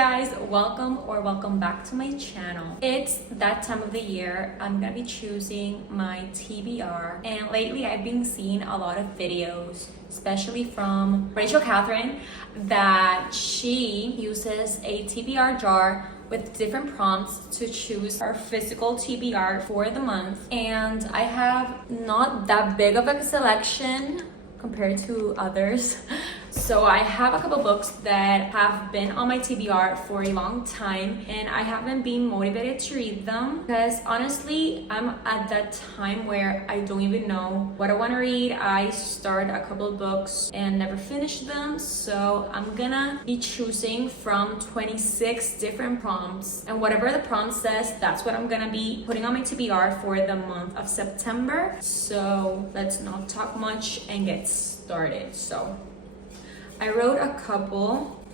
guys, welcome back to my channel. It's that time of the year. I'm gonna be choosing my TBR, and lately I've been seeing a lot of videos, especially from Rachel Catherine, that she uses a TBR jar with different prompts to choose our physical TBR for the month. And I have not that big of a selection compared to others. So I have a couple books that have been on my TBR for a long time, and I haven't been motivated to read them because honestly, I'm at that time where I don't even know what I want to read. I started a couple of books and never finished them, so I'm gonna be choosing from 26 different prompts, and whatever the prompt says, that's what I'm gonna be putting on my TBR for the month of September. So let's not talk much and get started. So I wrote a couple.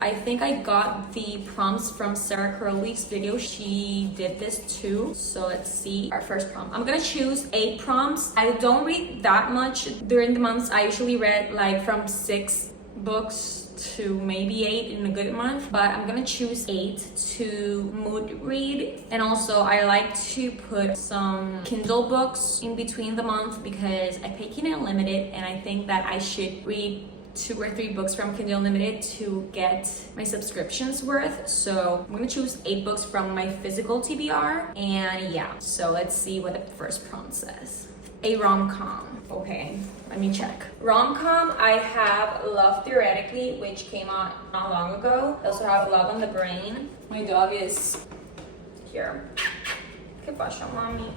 I think I got the prompts from Sarah Crowley's video. She did this too. So let's see our first prompt. I'm gonna choose 8 prompts. I don't read that much during the months. I usually read like from 6 books to maybe 8 in a good month, but I'm gonna choose 8 to mood read. And also I like to put some Kindle books in between the month because I pay Kindle Unlimited, and I think that I should read 2 or 3 books from Kindle Unlimited to get my subscriptions worth. So I'm gonna choose 8 books from my physical TBR, and yeah, so let's see what the first prompt says. A rom-com. Okay, let me check. Rom-com, I have Love Theoretically, which came out not long ago. I also have Love on the Brain. My dog is here. ¿Qué pasa, mommy?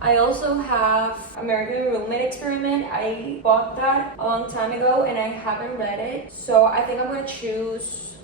I also have American Roommate Experiment. I bought that a long time ago and I haven't read it. So I think I'm gonna choose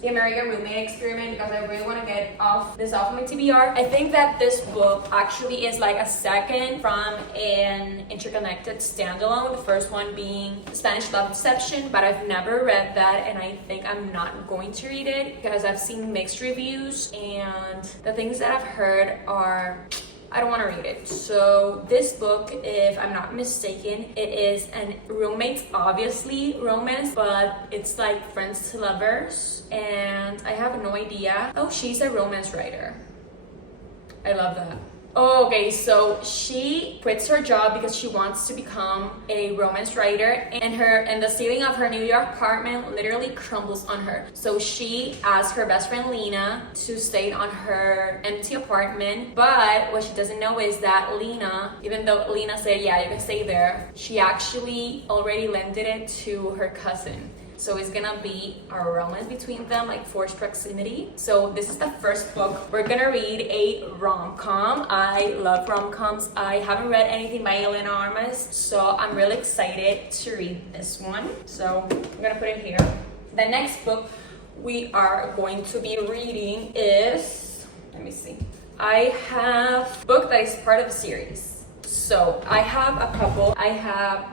the American Roommate Experiment because I really want to get off my TBR. I think that this book actually is like a second from an interconnected standalone, the first one being Spanish Love Deception, but I've never read that and I think I'm not going to read it because I've seen mixed reviews, and the things that I've heard are I don't want to read it. So this book, if I'm not mistaken, it is an roommates, obviously romance, but it's like friends to lovers, and I have no idea. Oh, she's a romance writer. I love that. Oh, okay, so she quits her job because she wants to become a romance writer, and the ceiling of her New York apartment literally crumbles on her. So she asks her best friend Lena to stay on her empty apartment, but what she doesn't know is that Lena, even though Lena said, yeah, you can stay there, she actually already lended it to her cousin. So it's gonna be a romance between them, like forced proximity. So this is the first book. We're gonna read a rom-com. I love rom-coms. I haven't read anything by Elena Armas, so I'm really excited to read this one. So I'm gonna put it here. The next book we are going to be reading is, let me see. I have a book that is part of a series. So I have a couple.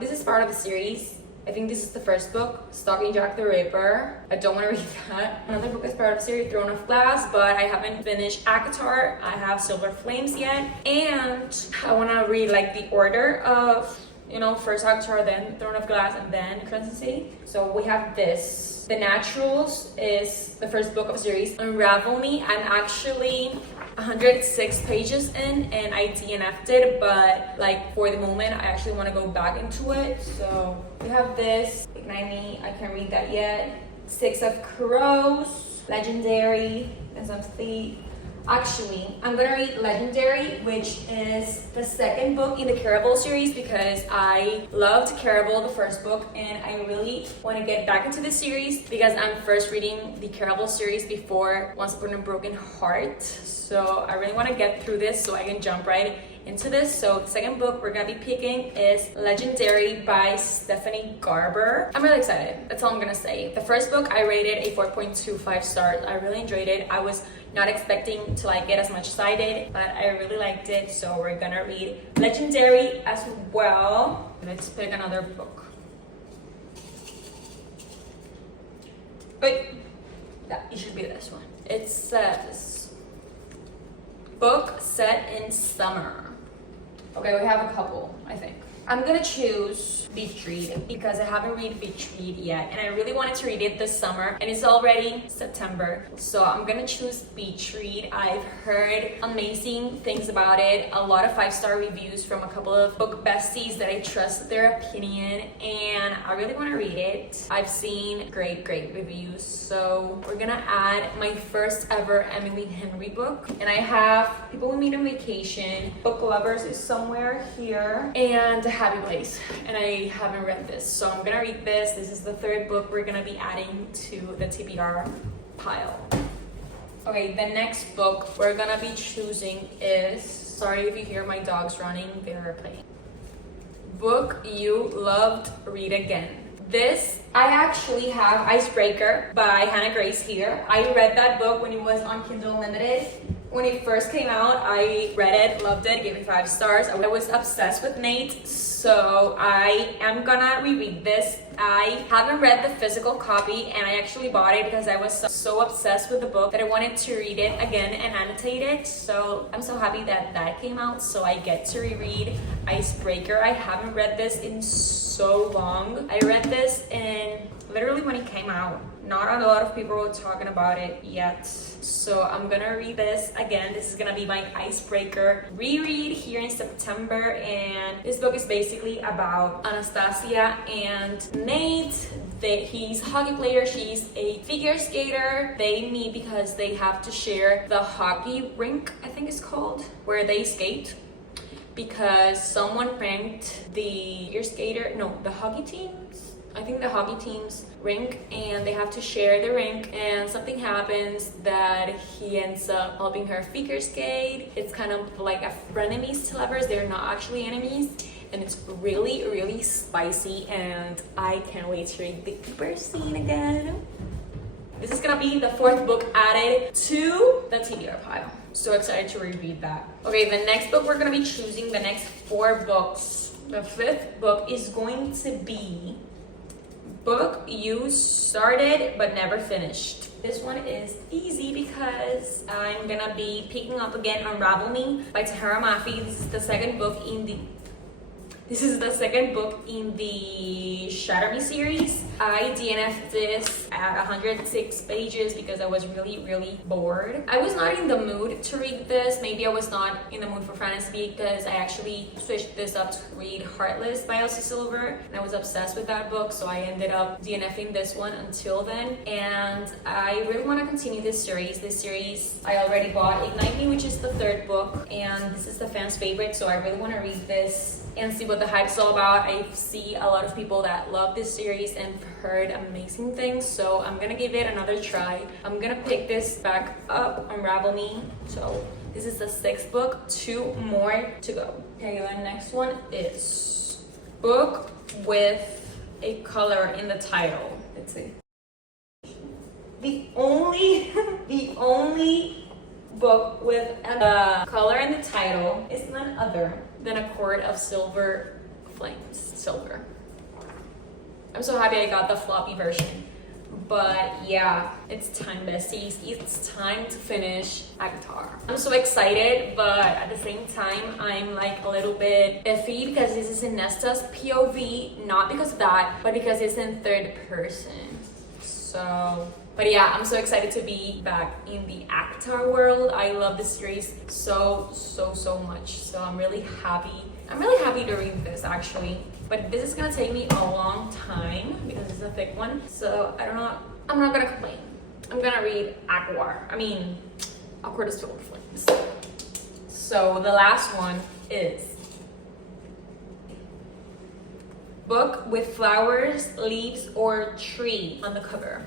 This is part of the series. I think this is the first book, Stalking Jack the Ripper. I don't want to read that. Another book is part of the series, Throne of Glass, but I haven't finished ACOTAR. I have Silver Flames yet. And I want to read like the order of, first ACOTAR, then Throne of Glass, and then Crimson City. So we have this. The Naturals is the first book of the series. Unravel Me, I'm actually 106 pages in and I DNF'd it, but like for the moment I actually want to go back into it. So we have this, Ignite Me, I can't read that yet. Six of Crows, Legendary, and something. Actually, I'm gonna read Legendary, which is the second book in the Caraval series because I loved Caraval, the first book, and I really want to get back into the series because I'm first reading the Caraval series before Once Upon a Broken Heart. So I really want to get through this so I can jump right into this. So the second book we're gonna be picking is Legendary by Stephanie Garber. I'm really excited. That's all I'm gonna say. The first book I rated a 4.25 stars. I really enjoyed it. I was not expecting to like get as much as I did, but I really liked it. So we're gonna read Legendary as well. Let's pick another book. But it should be this one. It says book set in summer. Okay, we have a couple, I think. I'm gonna choose Beach Read because I haven't read Beach Read yet and I really wanted to read it this summer and it's already September. So I'm gonna choose Beach Read. I've heard amazing things about it, a lot of 5-star reviews from a couple of book besties that I trust their opinion and I really want to read it. I've seen great reviews. So we're gonna add my first ever Emily Henry book and I have People We Meet on Vacation, Book Lovers is somewhere here, and Happy Place, and I haven't read this, so I'm gonna read this. This is the third book we're gonna be adding to the TBR pile. Okay, the next book we're gonna be choosing is, sorry if you hear my dogs running, they're playing. Book You Loved, Read Again. This, I actually have Icebreaker by Hannah Grace here. I read that book when it was on Kindle Unlimited. When it first came out, I read it, loved it, gave it 5 stars. I was obsessed with Nate, so I am gonna reread this. I haven't read the physical copy and I actually bought it because I was so obsessed with the book that I wanted to read it again and annotate it. So I'm so happy that that came out, so I get to reread Icebreaker. I haven't read this in so long. I read this in literally when it came out. Not a lot of people were talking about it yet. So I'm gonna read this again. This is gonna be my Icebreaker reread here in September. And this book is basically about Anastasia and Nate. He's a hockey player, she's a figure skater. They meet because they have to share the hockey rink, I think it's called, where they skate. Because someone pranked the hockey teams. I think the hockey team's rink, and they have to share the rink, and something happens that he ends up helping her figure skate. It's kind of like a frenemies to lovers. They're not actually enemies, and it's really spicy, and I can't wait to read the Cooper scene again. This is gonna be the 4th book added to the TBR pile. So excited to reread that. Okay, the next book we're gonna be choosing, the next 4 books. The 5th book is going to be Book You Started But Never Finished. This one is easy because I'm gonna be picking up again Unravel Me by Tahara Mafi. This is the second book in the Shatter Me series. I DNF'd this at 106 pages because I was really bored. I was not in the mood to read this. Maybe I was not in the mood for fantasy because I actually switched this up to read Heartless by Elsie Silver, and I was obsessed with that book, so I ended up DNFing this one until then. And I really want to continue this series. This series I already bought Ignite Me, which is the 3rd book, and this is the fans' favorite, so I really want to read this and see what the hype's all about. I see a lot of people that love this series and heard amazing things, so I'm gonna give it another try. I'm gonna pick this back up, Unravel Me. So this is the 6th book, 2 more to go. Okay, the next one is Book with a Color in the Title. Let's see. The only book with a color in the title is none other than A Court of Silver Flames. Silver. I'm so happy I got the floppy version. But yeah, it's time, besties. It's time to finish Avatar. I'm so excited, but at the same time, I'm like a little bit iffy because this is in Nesta's POV. Not because of that, but because it's in 3rd person. So, but yeah, I'm so excited to be back in the Avatar world. I love this series so much. So I'm really happy. I'm really happy to read this actually. But this is gonna take me a long time because it's a thick one. So I don't know. I'm not gonna complain. I'm gonna read A Court of Silver Flames. So the last one is Book with Flowers, Leaves, or Tree on the cover.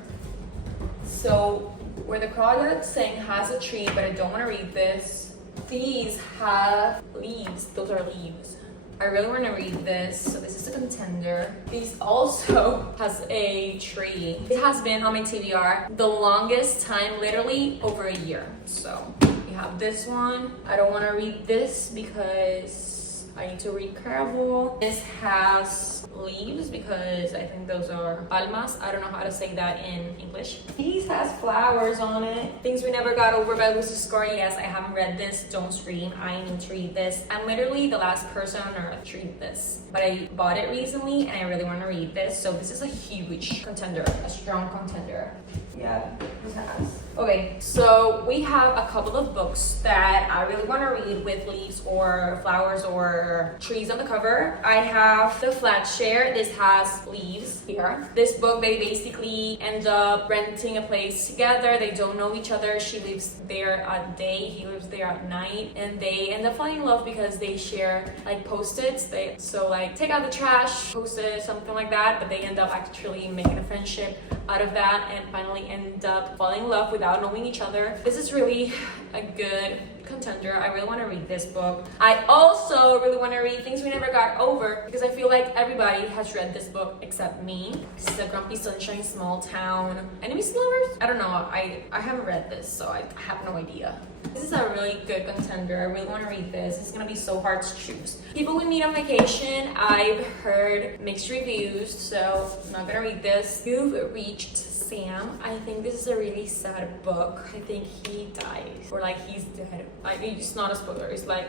So where the product saying has a tree, but I don't want to read this. These have leaves. Those are leaves. I really want to read this. So this is a Contender. This also has a tree. It has been on my TBR the longest time, literally over a year. So you have this one. I don't want to read this because I need to read Caraval. This has leaves because I think those are palmas. I don't know how to say that in English. These has flowers on it. Things We Never Got Over by Lucy Score. Yes, I haven't read this. Don't scream. I need to read this. I'm literally the last person on earth to read this. But I bought it recently and I really want to read this. So this is a huge contender, a strong contender. Yeah, this has. Okay, so we have a couple of books that I really want to read with leaves or flowers or trees on the cover. I have The Flat Share. This has leaves here. This book, they basically end up renting a place together. They don't know each other. She lives there at day, he lives there at night, and they end up falling in love because they share like post-its. So like take out the trash, post-it, something like that, but they end up actually making a friendship out of that and finally end up falling in love without knowing each other. This is really a good contender. I really want to read this book. I also really want to read Things We Never Got Over because I feel like everybody has read this book except me. This is a Grumpy Sunshine Small Town Enemies to Lovers. I don't know. I haven't read this, so I have no idea. This is a really good contender. I really want to read this. It's gonna be so hard to choose. People We Meet on Vacation. I've heard mixed reviews, so I'm not gonna read this. You've Reached Sam. I think this is a really sad book. I think he died, or like he's dead. Like, it's not a spoiler. It's like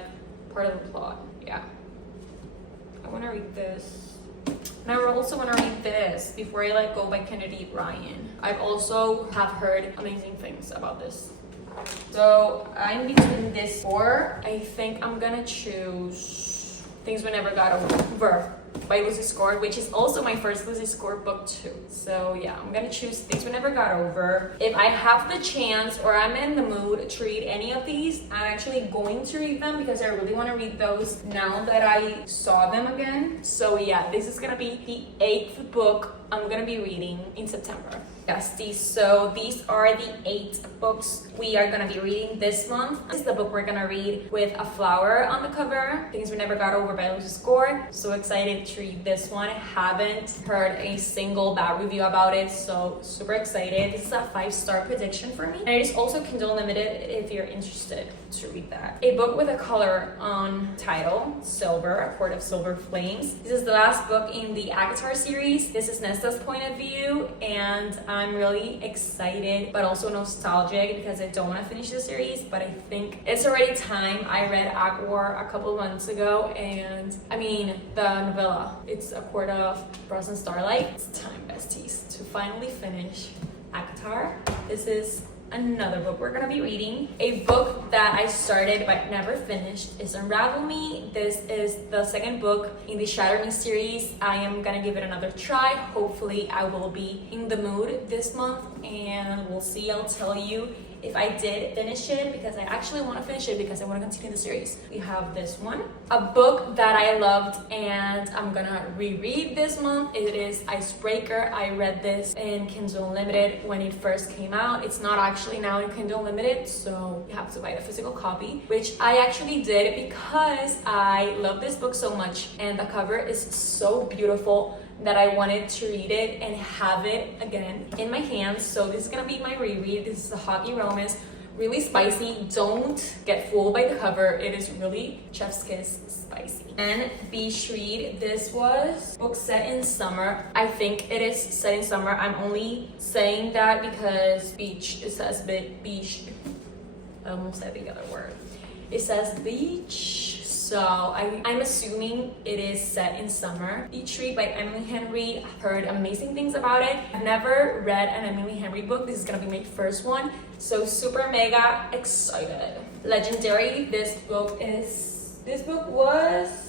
part of the plot. Yeah. I want to read this. And I also want to read this, Before I Let Go by Kennedy Ryan. I've also have heard amazing things about this. So I'm between this four. I think I'm gonna choose Things We Never Got Over by Lucy Score, which is also my first Lucy Score book too. So yeah, I'm gonna choose Things We Never Got Over. If I have the chance or I'm in the mood to read any of these, I'm actually going to read them because I really want to read those now that I saw them again. So yeah, this is gonna be the 8th book I'm gonna be reading in September. Besties, so these are the 8 books we are gonna be reading this month. This is the book we're gonna read with a flower on the cover, Things We Never Got Over by Lucy Score. So excited to read this one. I haven't heard a single bad review about it, so super excited. This is a 5-star prediction for me. And it is also Kindle Unlimited if you're interested to read that. A book with a color on title, Silver, A Court of Silver Flames. This is the last book in the Avatar series. This is Nesta's point of view, and I'm really excited but also nostalgic because I don't want to finish the series, but I think it's already time. I read Agwar a couple of months ago, and I mean the novella, it's A Court of Frost and Starlight. It's time, besties, to finally finish Avatar. This is another book we're gonna be reading. A book that I started but never finished is Unravel Me. This is the 2nd book in the Shatter Me series. I am gonna give it another try. Hopefully I will be in the mood this month and we'll see. I'll tell you if I did finish it because I actually want to finish it because I want to continue the series. We have this one, a book that I loved and I'm gonna reread this month. It is Icebreaker. I read this in Kindle Unlimited when it first came out. It's not actually now in Kindle Unlimited, so you have to buy the physical copy, which I actually did because I love this book so much and the cover is so beautiful that I wanted to read it and have it again in my hands. So this is gonna be my reread. This is a hockey romance, really spicy. Don't get fooled by the cover. It is really chef's kiss spicy. And Beach Read. This was book set in summer. I think it is set in summer. I'm only saying that because beach, it says beach. I almost said the other word. It says beach. So I'm assuming it is set in summer. Beach Read by Emily Henry. I've heard amazing things about it. I've never read an Emily Henry book. This is gonna be my first one. So super mega excited. Legendary. This book was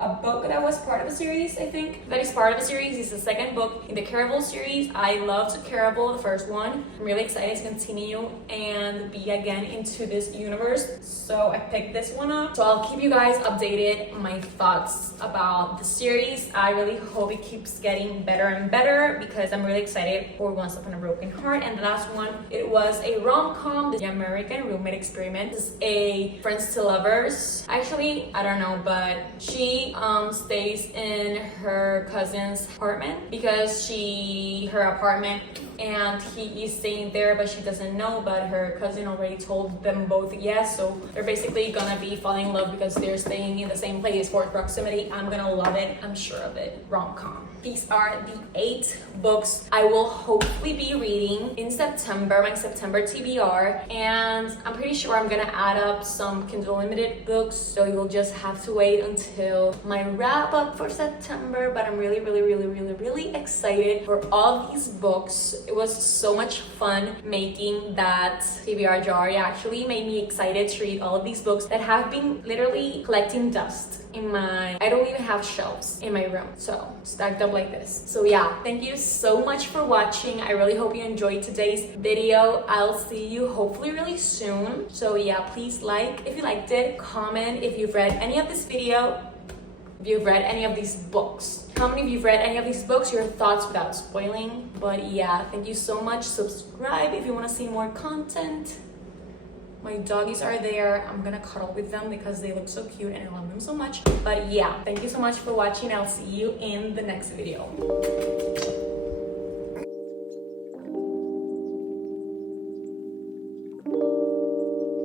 a book that was part of a series, I think. That is part of a series. It's the 2nd book in the Caraval series. I loved Caraval, the first one. I'm really excited to continue and be again into this universe. So I picked this one up. So I'll keep you guys updated my thoughts about the series. I really hope it keeps getting better and better because I'm really excited for Once Upon a Broken Heart. And the last one, it was a rom-com, The American Roommate Experiment. This is a friends to lovers. Actually, I don't know, but she stays in her cousin's apartment because her apartment and he is staying there, but she doesn't know, but her cousin already told them both yes, so they're basically gonna be falling in love because they're staying in the same place for proximity. I'm gonna love it, I'm sure of it. Rom-com. These are the 8 books I will hopefully be reading in September, my September TBR, and I'm pretty sure I'm gonna add up some Kindle Unlimited books, so you'll just have to wait until my wrap up for September. But I'm really excited for all these books. It was so much fun making that TBR jar. It actually made me excited to read all of these books that have been literally collecting dust in my, I don't even have shelves in my room, so stacked up like this. So yeah, thank you so much for watching. I really hope you enjoyed today's video. I'll see you hopefully really soon. So yeah, please like if you liked it, comment if you've read any of this video, if you've read any of these books. Comment if you've read any of these books, your thoughts without spoiling. But yeah, thank you so much. Subscribe if you want to see more content. My doggies are there. I'm gonna cuddle with them because they look so cute and I love them so much. But yeah, thank you so much for watching. I'll see you in the next video.